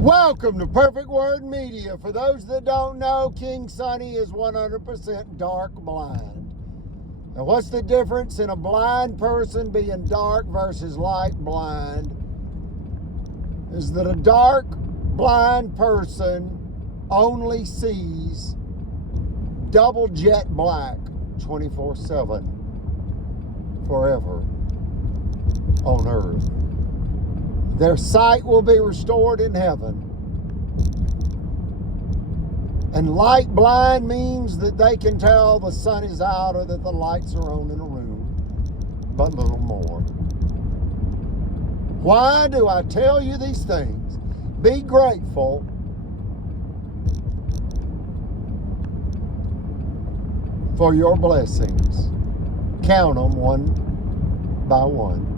Welcome to Perfect Word Media. For those that don't know, King Sonny is 100% dark blind. And what's the difference in a blind person being dark versus light blind? Is that a dark blind person only sees double jet black 24/7 forever on earth. Their sight will be restored in heaven. And light blind means that they can tell the sun is out or that the lights are on in a room, but little more. Why do I tell you these things? Be grateful for your blessings. Count them one by one.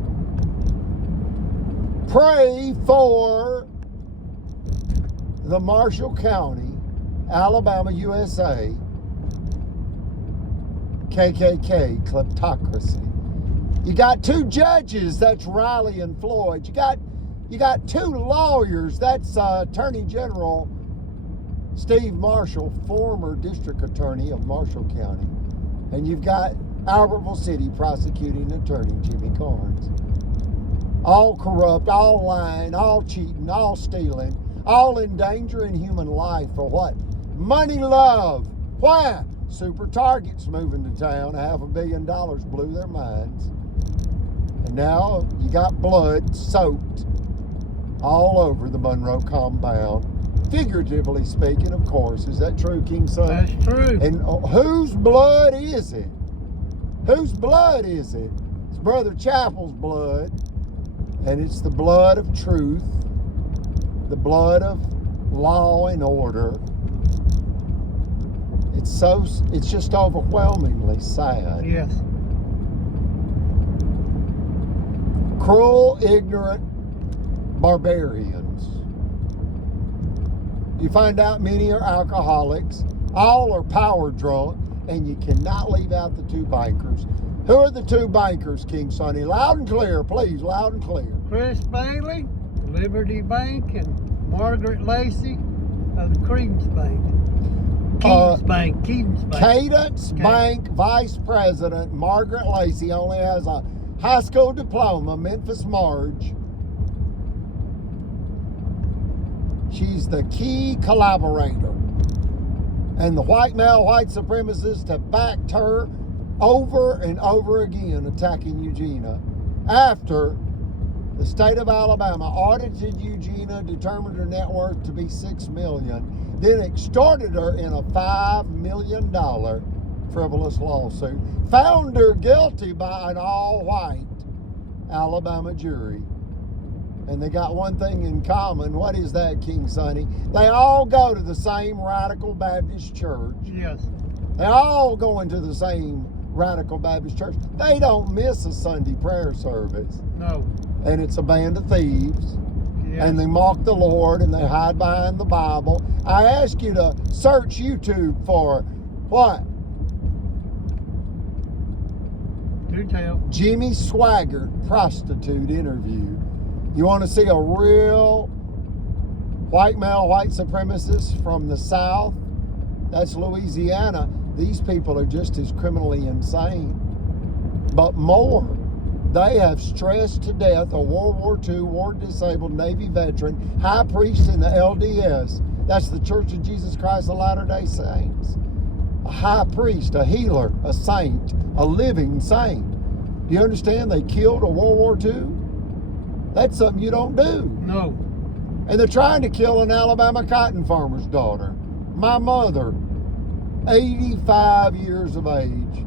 Pray for the Marshall County, Alabama, USA, KKK kleptocracy. You got two judges, that's Riley and Floyd. You got two lawyers, that's Attorney General Steve Marshall, former district attorney of Marshall County. And you've got Albertville City prosecuting attorney Jimmy Carnes. All corrupt, all lying, all cheating, all stealing, all endangering human life for what? Money, love. Why? Super Target's moving to town. $500 million blew their minds. And now you got blood soaked all over the Monroe compound. Figuratively speaking, of course. Is that true, King Son? That's true. And whose blood is it? Whose blood is it? It's Brother Chappell's blood. And it's the blood of truth, the blood of law and order. It's just overwhelmingly sad. Yes. Cruel, ignorant barbarians. You find out many are alcoholics, all are power drunk, and you cannot leave out the two bankers. Who are the two bankers, King Sonny? Loud and clear, please, loud and clear. Chris Bailey, Liberty Bank, and Margaret Lacey of the Cadence Bank. Cadence Bank. Cadence Bank Vice President Margaret Lacey only has a high school diploma, Memphis Marge. She's the key collaborator. And the white male white supremacists have backed her over and over again, attacking Eugenia. After the state of Alabama audited Eugenia, determined her net worth to be $6 million, then extorted her in a $5 million frivolous lawsuit, found her guilty by an all-white Alabama jury. And they got one thing in common. What is that, King Sonny? They all go to the same Radical Baptist church. Yes. They all go into the same Radical Baptist church. They don't miss a Sunday prayer service. No. And it's a band of thieves. Yes. And they mock the Lord and they hide behind the Bible. I ask you to search YouTube for what? Do tell. Jimmy Swaggart prostitute interview. You want to see a real white male white supremacist from the South? That's Louisiana. These people are just as criminally insane, but more. They have stressed to death a World War II, war-disabled Navy veteran, high priest in the LDS. That's the Church of Jesus Christ of Latter-day Saints. A high priest, a healer, a saint, a living saint. Do you understand? They killed a World War II? That's something you don't do. No. And they're trying to kill an Alabama cotton farmer's daughter. My mother, 85 years of age.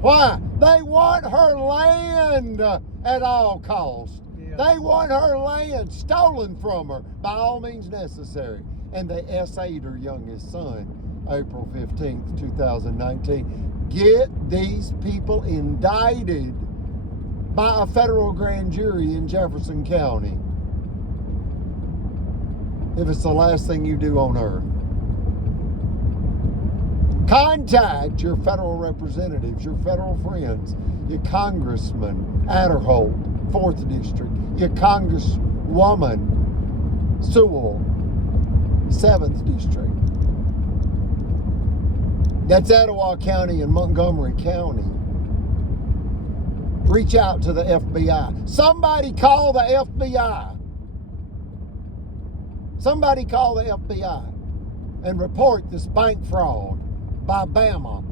Why? They want her land at all costs. Yeah. They want her land stolen from her by all means necessary. And they S8'd her youngest son, April 15th, 2019. Get these people indicted by a federal grand jury in Jefferson County if it's the last thing you do on earth. Contact your federal representatives, your federal friends, your Congressman Adderholt, 4th District, your Congresswoman Sewell, 7th District. That's Etowah County and Montgomery County. Reach out to the FBI. Somebody call the FBI. Somebody call the FBI and report this bank fraud by Bama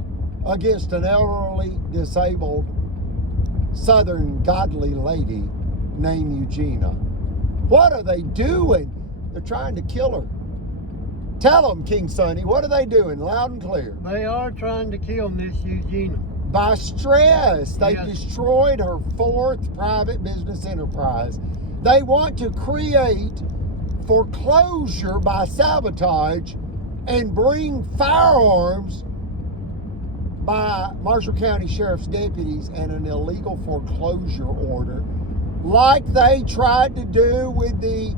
against an elderly, disabled, southern godly lady named Eugenia. What are they doing? They're trying to kill her. Tell them, King Sonny, what are they doing? Loud and clear. They are trying to kill Miss Eugenia. By stress. They Yes. destroyed her 4th private business enterprise. They want to create foreclosure by sabotage and bring firearms by Marshall County Sheriff's deputies and an illegal foreclosure order, like they tried to do with the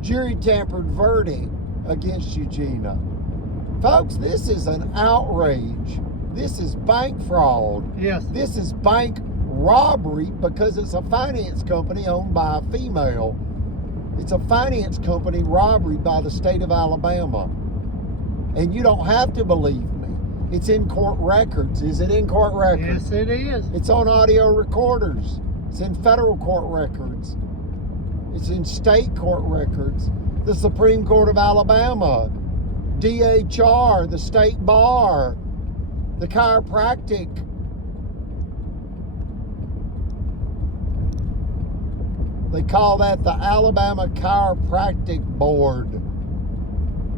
jury tampered verdict against Eugenia. Folks, this is an outrage. This is bank fraud. Yes. This is bank robbery because it's a finance company owned by a female. It's a finance company robbery by the state of Alabama. And you don't have to believe me. It's in court records. Is it in court records? Yes, it is. It's on audio recorders. It's in federal court records. It's in state court records. The Supreme Court of Alabama, DHR, the state bar, the chiropractic. They call that the Alabama Chiropractic Board.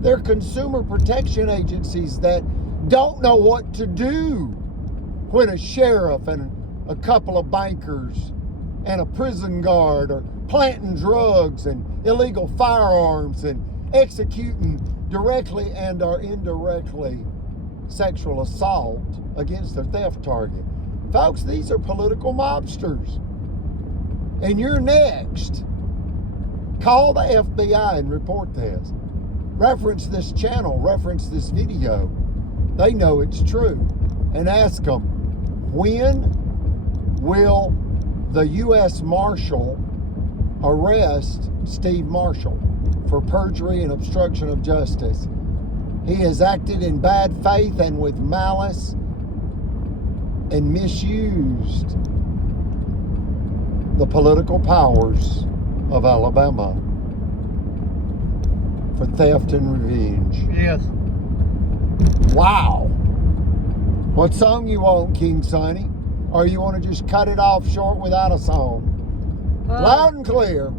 They're consumer protection agencies that don't know what to do when a sheriff and a couple of bankers and a prison guard are planting drugs and illegal firearms and executing directly and or indirectly sexual assault against their theft target. Folks, these are political mobsters. And you're next. Call the FBI and report this. Reference this channel, reference this video. They know it's true. And ask them, when will the U.S. Marshal arrest Steve Marshall for perjury and obstruction of justice? He has acted in bad faith and with malice and misused the political powers of Alabama for theft and revenge. Yes. Wow. What song you want, King Sonny? Or you want to just cut it off short without a song? Loud and clear.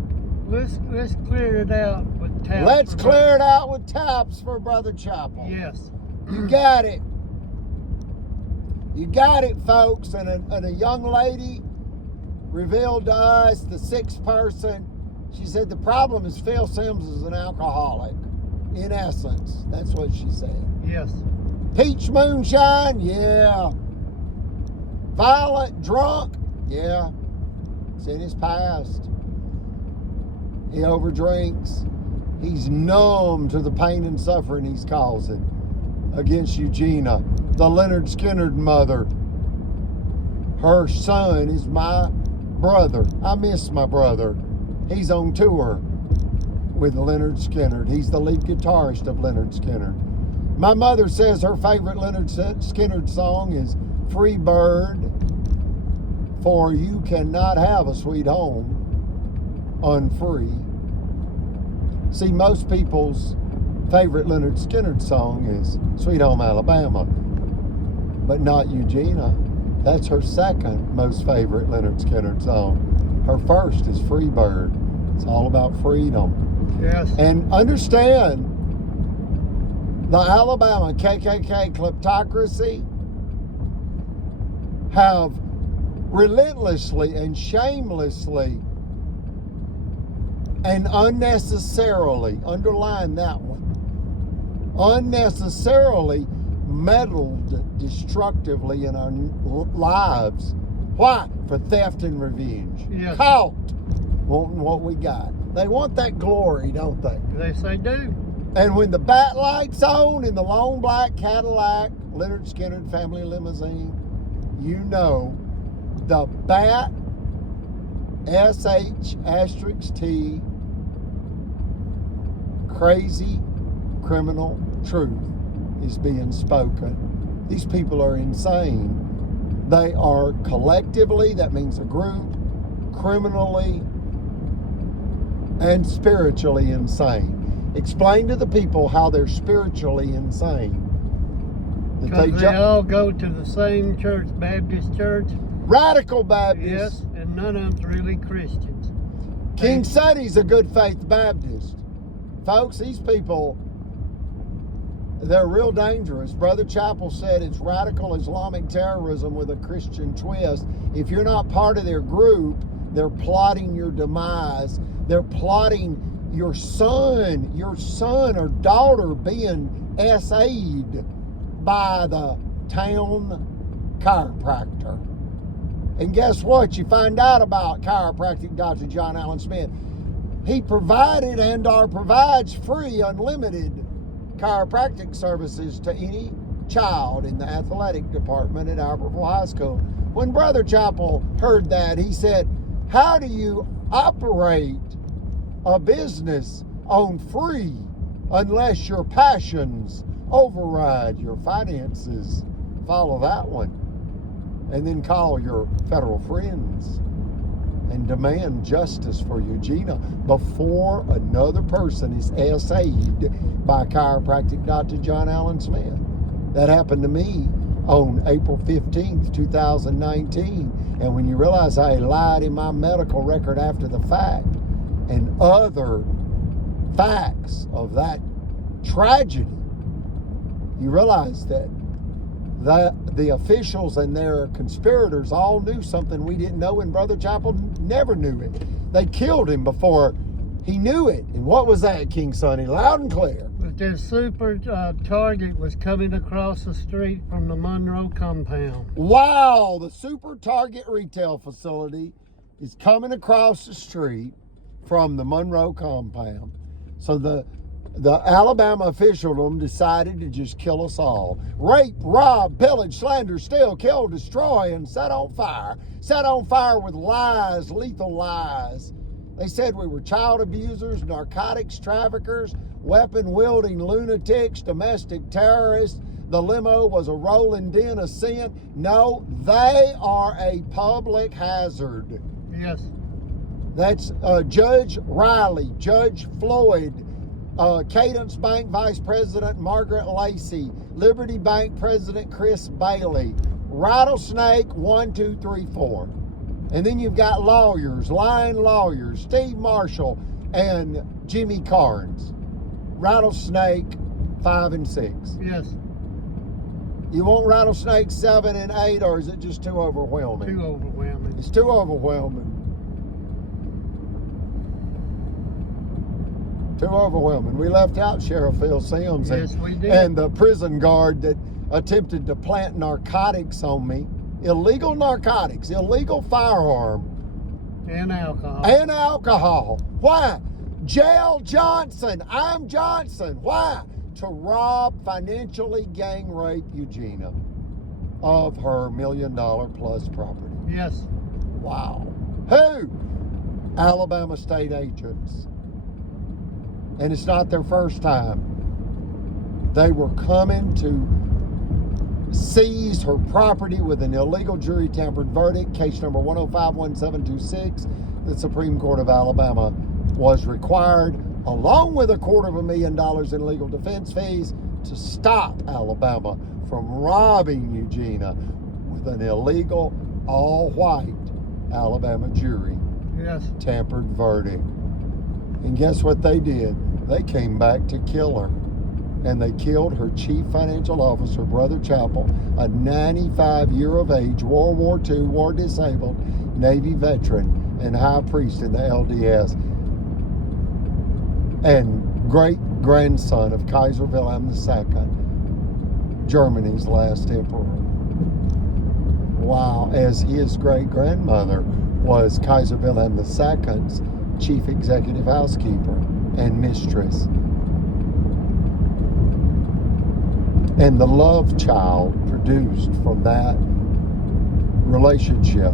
Let's clear it out with taps. Let's clear it out with taps for Brother Chapel. Yes. You got it. You got it, folks. And a young lady revealed to us, the 6th person, she said the problem is Phil Sims is an alcoholic. In essence, that's what she said. Yes. Peach moonshine, yeah. Violent, drunk, yeah. It's in his past. He overdrinks. He's numb to the pain and suffering he's causing against Eugenia, the Leonard Skinnard mother. Her son is my brother. I miss my brother. He's on tour with Leonard Skinnard. He's the lead guitarist of Leonard Skinnard. My mother says her favorite Leonard Skinnard song is Free Bird, for you cannot have a sweet home unfree. See, most people's favorite Leonard Skinnard song is Sweet Home Alabama, but not Eugenia. That's her second most favorite Leonard Skinnard song. Her first is Free Bird. It's all about freedom. Yes. And understand, the Alabama KKK kleptocracy have relentlessly and shamelessly and unnecessarily, underline that one, unnecessarily meddled destructively in our lives. Why? For theft and revenge. Yes. Caught wanting what we got. They want that glory, don't they? They do. And when the bat light's on in the long black Cadillac, Leonard Skinnard family limousine, you know the bat, SH*T, crazy criminal truth is being spoken. These people are insane. They are collectively, that means a group, criminally and spiritually insane. Explain to the people how they're spiritually insane. Because they all go to the same church, Baptist church. Radical Baptist. Yes, and none of them's really Christians. King Suddy's a good faith Baptist. Folks, these people, they're real dangerous. Brother Chappell said it's radical Islamic terrorism with a Christian twist. If you're not part of their group, they're plotting your demise. They're plotting your son or daughter being SA'd by the town chiropractor. And guess what? You find out about chiropractic Dr. John Allen Smith. He provided and/or provides free, unlimited chiropractic services to any child in the athletic department at Albertville High School. When Brother Chappell heard that, he said, how do you operate a business on free unless your passions override your finances? Follow that one. And then call your federal friends and demand justice for Eugenia before another person is SA'd by chiropractic Dr. John Allen Smith. That happened to me on April 15th, 2019. And when you realize I lied in my medical record after the fact and other facts of that tragedy, you realize that the officials and their conspirators all knew something we didn't know, and Brother Chappell never knew it. They killed him before he knew it. And what was that, King Sonny? Loud and clear. But this super target was coming across the street from the Monroe compound. Wow, the Super Target retail facility is coming across the street from the Monroe compound. So the Alabama officialdom decided to just kill us all. Rape, rob, pillage, slander, steal, kill, destroy, and set on fire. Set on fire with lies, lethal lies. They said we were child abusers, narcotics traffickers, weapon-wielding lunatics, domestic terrorists. The limo was a rolling den of sin. No, they are a public hazard. Yes. That's Judge Riley, Judge Floyd, Cadence Bank Vice President Margaret Lacey, Liberty Bank President Chris Bailey, Rattlesnake 1, 2, 3, 4. And then you've got lawyers, lying lawyers, Steve Marshall and Jimmy Carnes. Rattlesnake 5 and 6. Yes. You want Rattlesnake 7 and 8, or is it just too overwhelming? Too overwhelming. It's too overwhelming. Too overwhelming. We left out Sheriff Phil Sims Yes, we did. and the prison guard that attempted to plant narcotics on me. Illegal narcotics, illegal firearm. And alcohol. And alcohol. Why? Jail Johnson. I'm Johnson. Why? To rob, financially gang rape Eugenia of her $1 million plus property. Yes. Wow. Who? Alabama state agents. And it's not their first time. They were coming to seize her property with an illegal jury tampered verdict, case number 1051726. The Supreme Court of Alabama was required, along with $250,000 in legal defense fees, to stop Alabama from robbing Eugenia with an illegal, all-white Alabama jury Yes. tampered verdict. And guess what they did? They came back to kill her. And they killed her chief financial officer, Brother Chappell, a 95-year of age, World War II, war disabled, Navy veteran, and high priest in the LDS, and great-grandson of Kaiser Wilhelm II, Germany's last emperor. Wow, as his great-grandmother was Kaiser Wilhelm II's chief executive housekeeper and mistress. And the love child produced from that relationship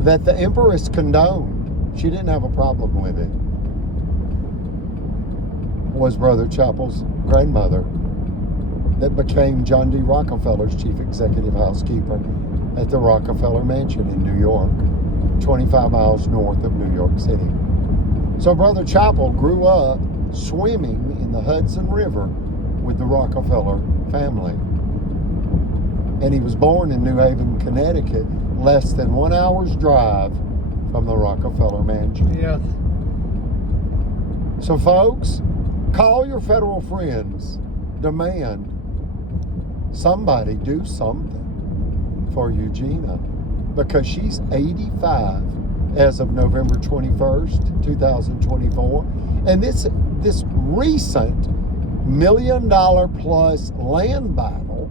that the Empress condoned. She didn't have a problem with it. was Brother Chappell's grandmother that became John D. Rockefeller's chief executive housekeeper at the Rockefeller Mansion in New York, 25 miles north of New York City. So Brother Chappell grew up swimming in the Hudson River with the Rockefeller family. And he was born in New Haven, Connecticut, less than 1 hour's drive from the Rockefeller Mansion. Yes. So folks, call your federal friends, demand somebody do something for Eugenia, because she's 85 as of November 21st, 2024. And this recent $1 million plus land battle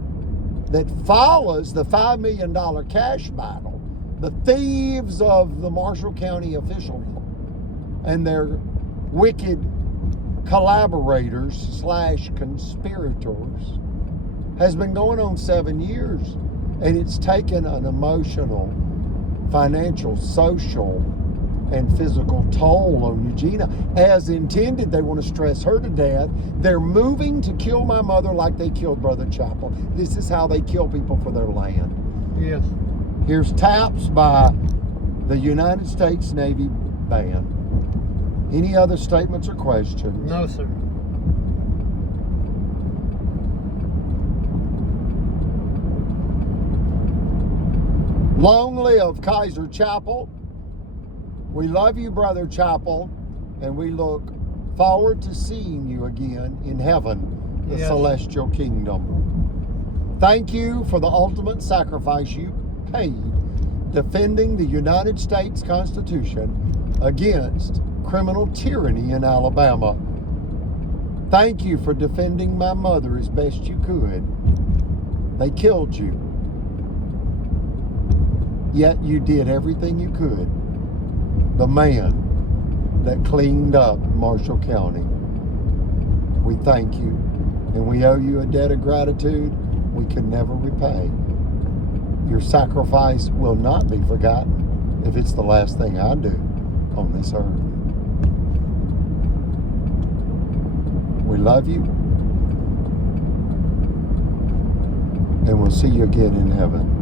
that follows the $5 million cash battle, the thieves of the Marshall County officialdom and their wicked collaborators / conspirators, has been going on 7 years. And it's taken an emotional, financial, social, and physical toll on Eugenia. As intended, they want to stress her to death. They're moving to kill my mother like they killed Brother Chappell. This is how they kill people for their land. Yes. Here's taps by the United States Navy band. Any other statements or questions? No, sir. Long live Kaiser Chappell. We love you, Brother Chappell, and we look forward to seeing you again in heaven, the Yes. celestial kingdom. Thank you for the ultimate sacrifice you paid defending the United States Constitution against criminal tyranny in Alabama. Thank you for defending my mother as best you could. They killed you. Yet you did everything you could. The man that cleaned up Marshall County. We thank you, and we owe you a debt of gratitude we can never repay. Your sacrifice will not be forgotten if it's the last thing I do on this earth. We love you, and we'll see you again in heaven.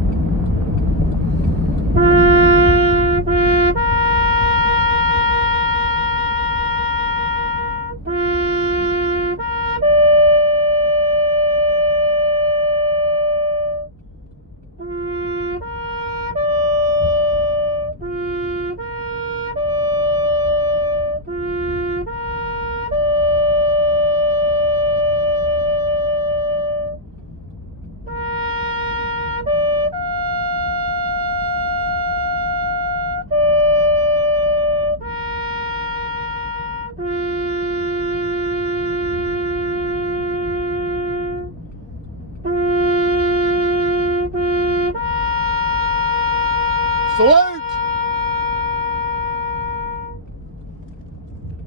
Salute!